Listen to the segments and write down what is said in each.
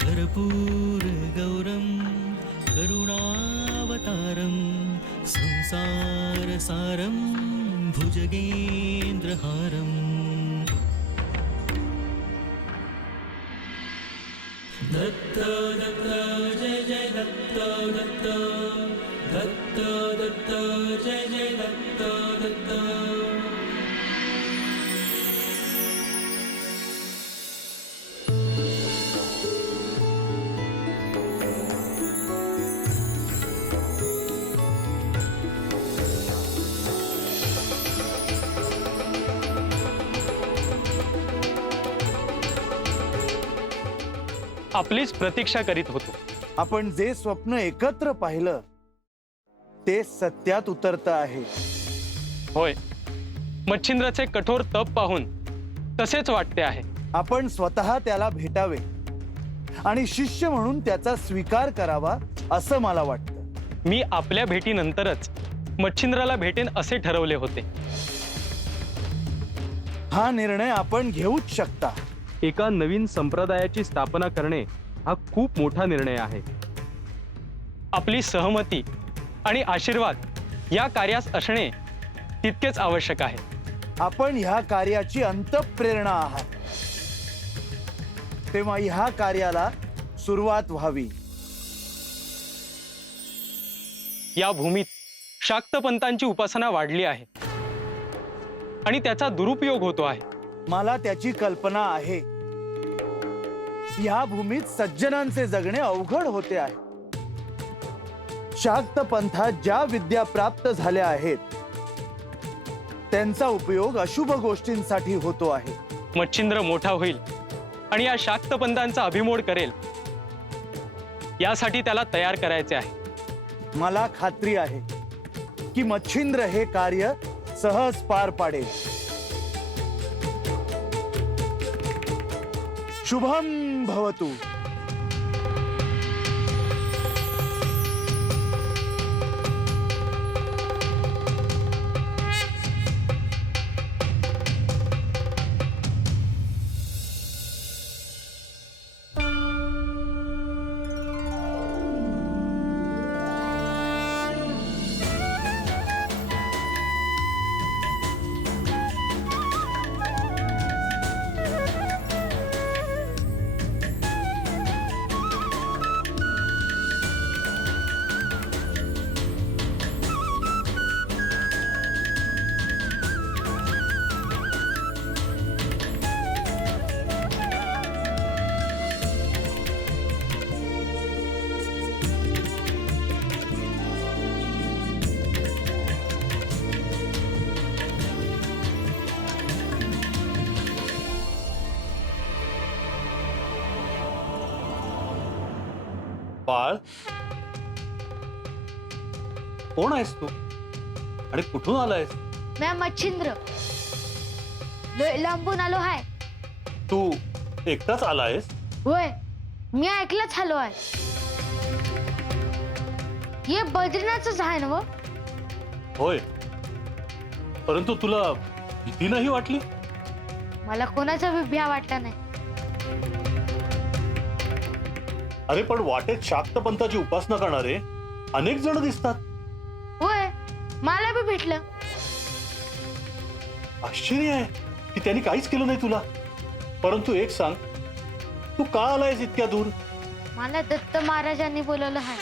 कर्पूरगौरं करुणावतारं संसारसारं भुजगेन्द्रहारम् दत्त दत्त जय जय दत्त दत्त दत्त दत्त जय जय दत्त दत्त। आपलीच प्रतीक्षा करीत होतो। आपण जे स्वप्न एकत्र पाहिलं ते सत्यात उतरत आहे। होय, मच्छिंद्राचे कठोर तप पाहून तसेच वाटते आहे। आपण स्वतः त्याला भेटावे आणि शिष्य म्हणून त्याचा स्वीकार करावा असं मला वाटतं। मी आपल्या भेटीनंतरच मच्छिंद्राला भेटेन असे ठरवले होते। हा निर्णय आपण घेऊच शकता। एका नवीन संप्रदायाची स्थापना करणे हा खूप मोठा निर्णय आहे। आपली सहमती आणि आशीर्वाद या कार्यास असणे तितकेच आवश्यक आहे। आपण ह्या कार्याची अंतःप्रेरणा आहात, तेव्हा ह्या कार्याला सुरुवात व्हावी। या भूमीत शाक्तपंतांची उपासना वाढली आहे आणि त्याचा दुरुपयोग होतो आहे। मला त्याची कल्पना आहे। या भूमीत सज्जनांचे जगणे अवघड होते आहे। शाक्त पंथात ज्या विद्या प्राप्त झाल्या आहेत त्यांचा उपयोग अशुभ गोष्टींसाठी होतो आहे। मच्छिंद्र मोठा होईल आणि या शाक्तपंतांचा अभिमोड करेल, यासाठी त्याला तयार करायचे आहे। मला खात्री आहे की मच्छिंद्र हे कार्य सहज पार पाडेल। शुभम भवतु। बाळ, कोण आहेस तू आणि कुठून आलायस? मैं मच्छिंद्र लय लांबून आलो आहे। तू एकटाच आलायस? होय, मी ऐकलंच आलो आहे। हे बद्रीनाथच आहे ना व? होय, परंतु तुला भीती नाही वाटली? मला कोणाचा बी भ्या वाटला नाही। अरे पण वाटेत शाक्तपंथाची उपासना करणारे अनेक जण दिसतात। होय, मला बी भेटलं। आश्चर्य आहे की त्यांनी काहीच केलं नाही तुला। परंतु एक सांग, तू का आलायस इतक्या दूर? मला दत्त महाराजांनी बोलवलं आहे।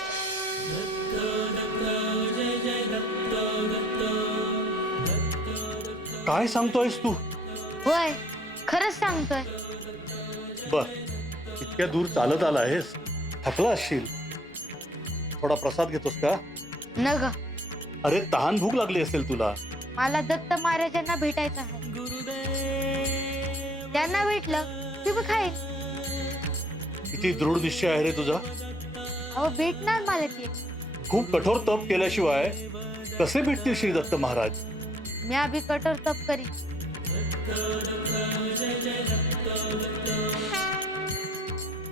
काय सांगतोयस तू? होय, खरंच सांगतोय। बर, इतक्या दूर चालत आलायस, थकला असशील। थोडा प्रसाद घेतोस का? नग, अरे तहान भूक लागली असेल तुला। मला दत्त महाराजांना भेटायचं आहे। त्यांना भेटलं की मी खाईन। किती दृढ निश्चय आहे रे तुझा। अहो, भेटणार मला ते। खूप कठोर तप केल्याशिवाय कसे भेटतील श्री दत्त महाराज? मी अभी कठोर तप करीन।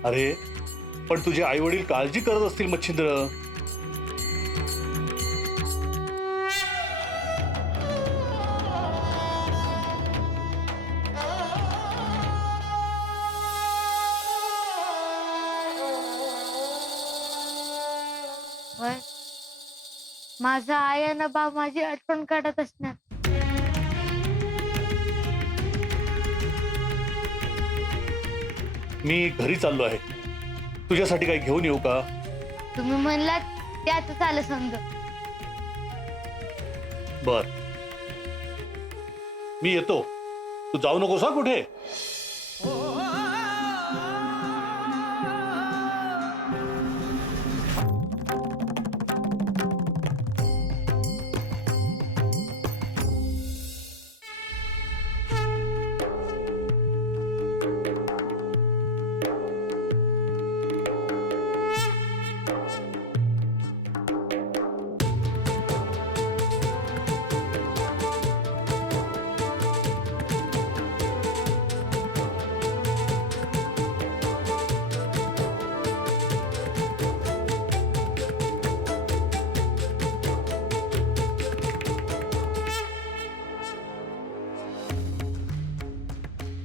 अरे पण तुझे आई वडील काळजी करत असतील मच्छिंद्र। माझा आई आणि बाप माझी आठवण काढत असणार. मी घरी चाललो आहे. तुझ्यासाठी काही घेऊन येऊ का? तुम्ही म्हणलात त्यातच आलं समज. बर, मी येतो. तू जाऊ नकोस हा कुठे.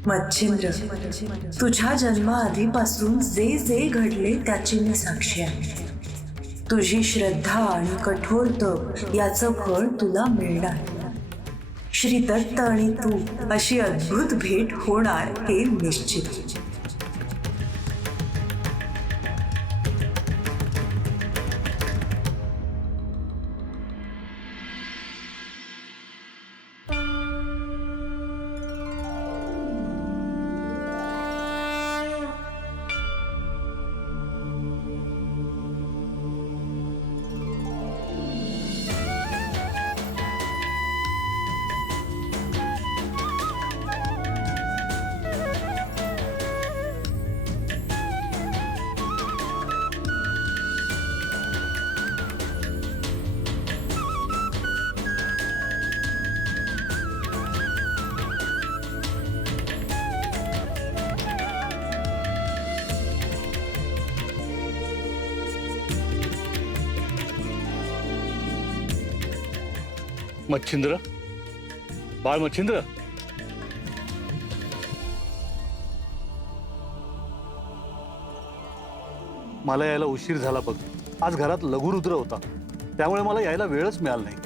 मच्छिंद्र, तुझ्या जन्माआधीपासून जे जे घडले त्याची मी साक्षी आहे. तुझी श्रद्धा आणि कठोर तप याचं फळ तुला मिळणार. श्री दत्त आणि तू अशी अद्भुत भेट होणार हे निश्चित. मच्छिंद्र, बाळ मच्छिंद्र, मला यायला उशीर झाला बघ. आज घरात लघुरुद्र होता, त्यामुळे मला यायला वेळच मिळाला नाही.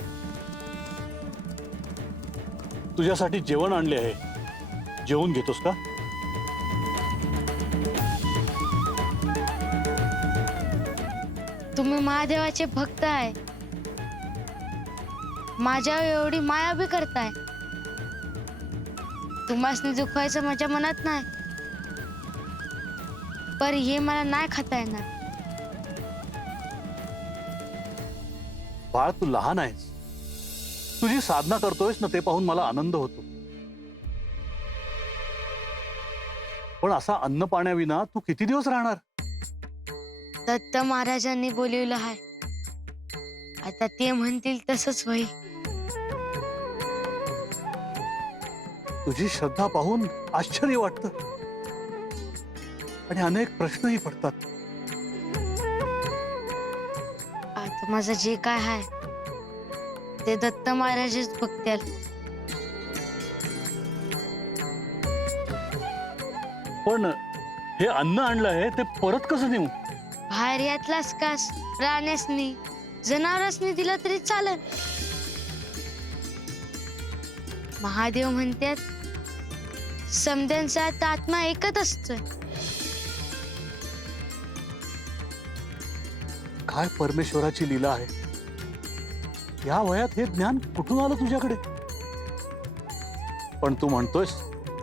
तुझ्यासाठी जेवण आणले आहे, जेवून घेतोस का? तुम्ही महादेवाचे भक्त आहे, माझ्या एवढी माया बी करताय. तुम्हाला दुखवायचं माझ्या मनात नाही, पर हे मला नाही खाता येणार. बाळ, तू लहान आहेस. तुझी साधना करतोयस ना, ते पाहून मला आनंद होतो. पण असा अन्न पाण्याविना तू किती दिवस राहणार? दत्त महाराजांनी बोलवलं आहे, आता ते म्हणतील तसंच होईल. तुझी श्रद्धा पाहून आश्चर्य वाटतं आणि अनेक प्रश्नही पडतात. आता माझं जे काय आहे ते दत्त महाराजच बघतील. पण हे अन्न आणलं आहे ते परत कसं नेऊ? बाहेर यातलाच कास प्राण्यासनी जनावरांसनी दिला तरी चालेल. महादेव म्हणतात समद्यांचा आत्मा एकच असतोय. काय परमेश्वराची लीला आहे. या वयात हे ज्ञान कुठून आलं तुझ्याकडे? पण तू म्हणतोयस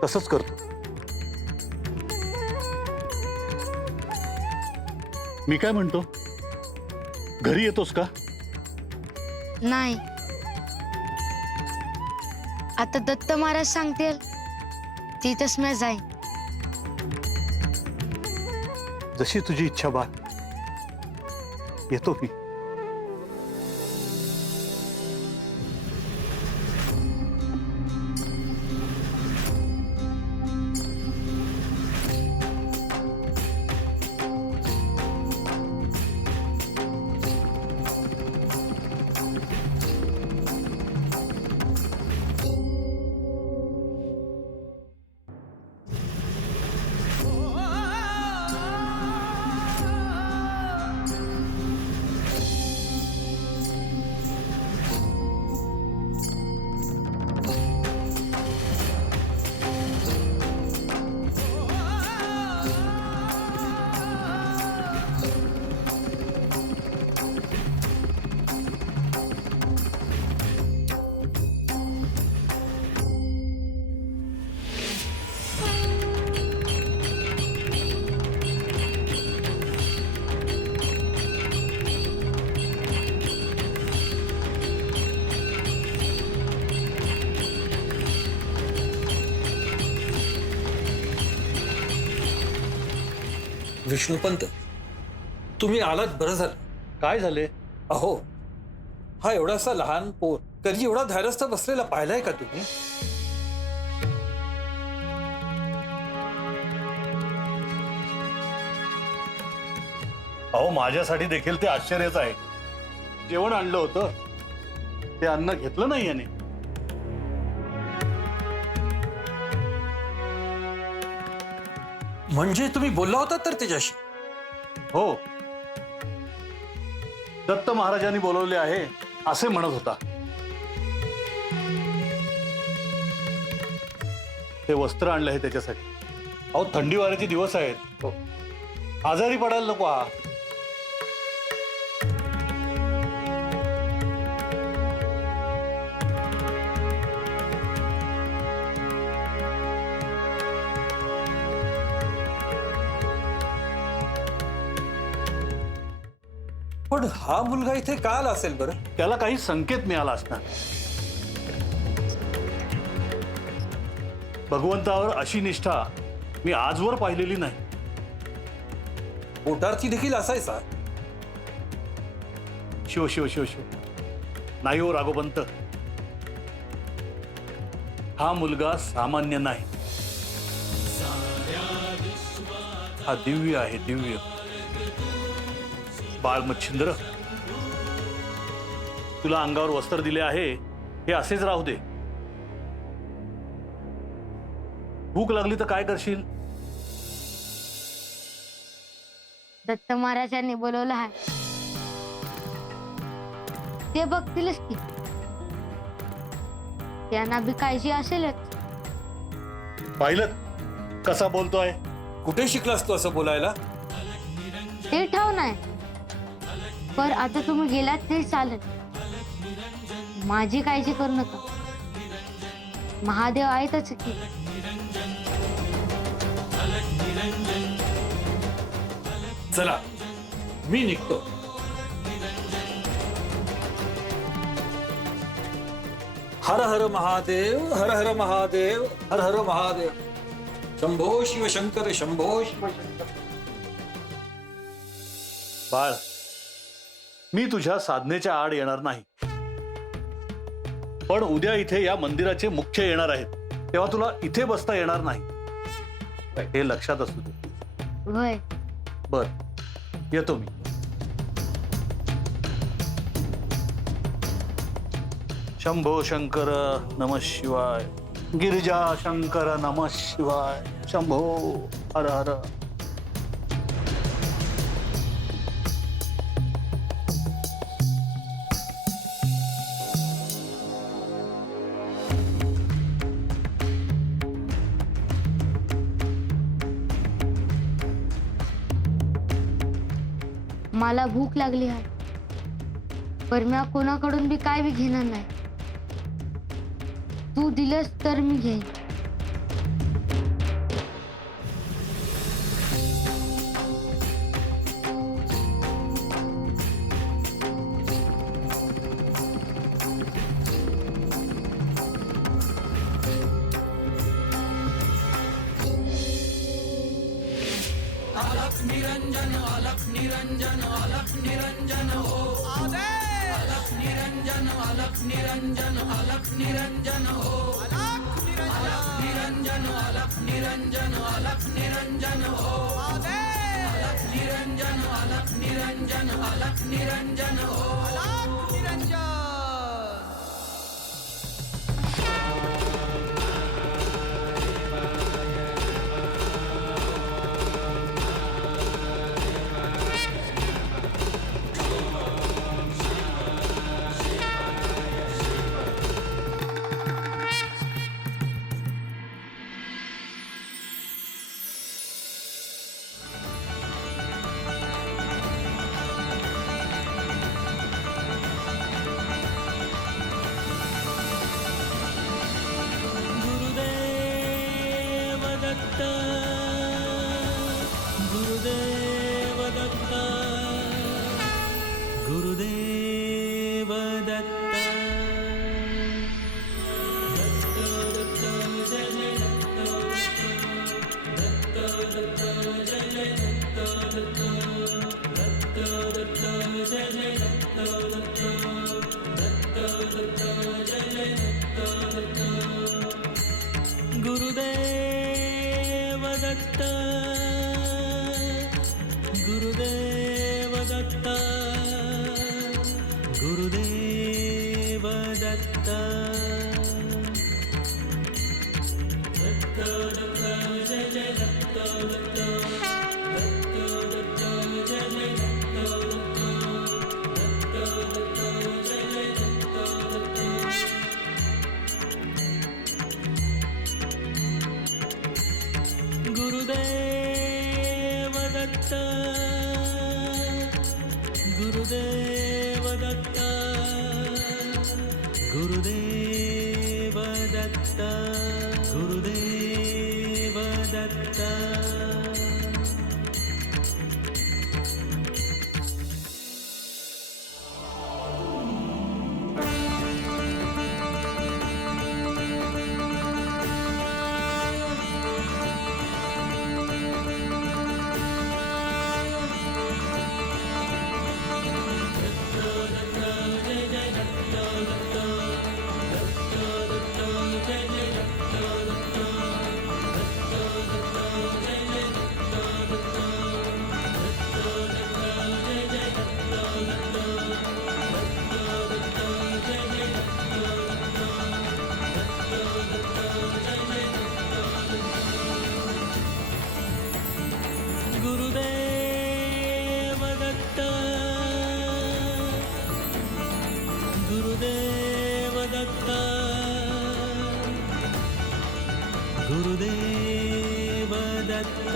तसंच करतो. मी काय म्हणतो, घरी येतोस का? नाही, आता दत्त महाराज सांगतील तिथंच मी जाईन. जशी तुझी इच्छा बाळ, येतो मी. विष्णुपंत, तुम्ही आलात बरं झालं. काय झाले? अहो, हा एवढासा लहान पोर कधी एवढा धैर्यस्थ बसलेला पाहिलाय का तुम्ही? अहो, माझ्यासाठी देखील ते आश्चर्यच आहे. जेवण आणलं होतं, ते अन्न घेतलं नाही याने. म्हणजे तुम्ही बोलला होता तर त्याच्याशी? हो, दत्त महाराजांनी बोलवले आहे असे म्हणत होता. ते वस्त्र आणलं आहे त्याच्यासाठी. अहो, थंडी वाऱ्याचे दिवस आहेत, आजारी पडायला नको हा. पण हा मुलगा इथे का आला असेल बरं? त्याला काही संकेत मिळाला असणार. भगवंतावर अशी निष्ठा मी आजवर पाहिलेली नाही. पोटार्थी देखील असायचा. शिव शिव शिव शिव. नाही हो राघवपंत, हा मुलगा सामान्य नाही. हा दिव्य आहे, दिव्य. बाळ मच्छिंद्र, तुला अंगावर वस्त्र दिले आहे हे असेच राहू दे. भूक लागली तर काय करशील? दत्त महाराजांनी बोलवलं आहे, ते बघतीलच की. त्यांना बी काळजी असेलच. पाहिलं कसा बोलतोय? कुठे शिकलास तू असं बोलायला? ते ठाव नाही, पर आता तुम्ही गेलात ते चालेल. माझी काळजी करू नका, महादेव आहेतच की. चला, मी निघतो. हर हर महादेव, हर हर महादेव, हर हर महादेव. शंभो शिवशंकर, शंभो शिवशंकर. बाळ, मी तुझ्या साधनेच्या आड येणार नाही, पण उद्या इथे या मंदिराचे मुख्य येणार आहेत, तेव्हा तुला इथे बसता येणार नाही. हे लक्षात असू दे. वय बर, येतो मी. शंभो शंकर नमः शिवाय. गिरिजा शंकर नमः शिवाय. शंभो हर हर. मला भूक लागली आहे, पर मी कोणाकडून बी काय बी घेणार नाही. तू दिलंस तर मी घेईन. गुरुदेव दत्त, गुरुदेव दत्त. दत्त दत्त जय जय दत्त, दत्त दत्त जय जय दत्त. गुरुदेव दत्त गुरुदेव दत्त गुरुदेव दत्त दत्त दत्त जय जय दत्त दत्त दत्त दत्त जय जय दत्त दत्त दत्त जय जय दत्त दत्त गुरुदेव दत्त गुरुदेव दत्त गुरुदेव दत्त गुरुदेव दत्त गुरुदेव दत्त गुरुदेव दत्त गुरुदेव दत्त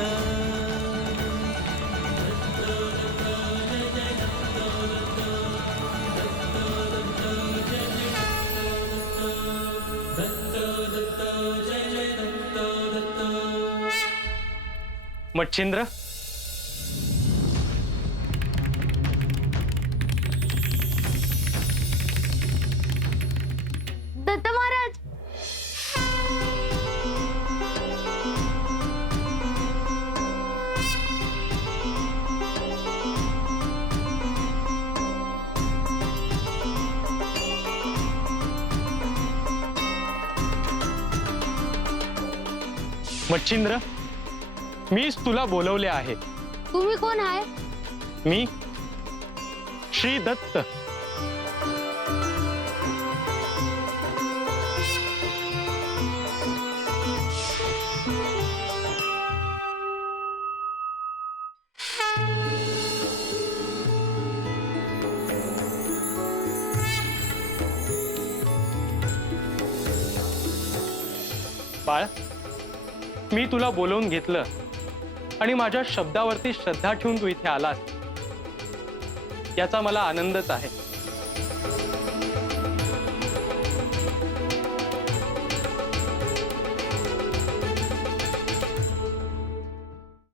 मच्छिंद्र, दत्त महाराज. मच्छिंद्र, मीच तुला बोलवले आहे. तुम्ही कोण आहे? मी श्री दत्त. बाळ, मी तुला बोलवून घेतलं आणि माझ्या शब्दावरती श्रद्धा ठेवून तू इथे आलास, याचा मला आनंदच आहे.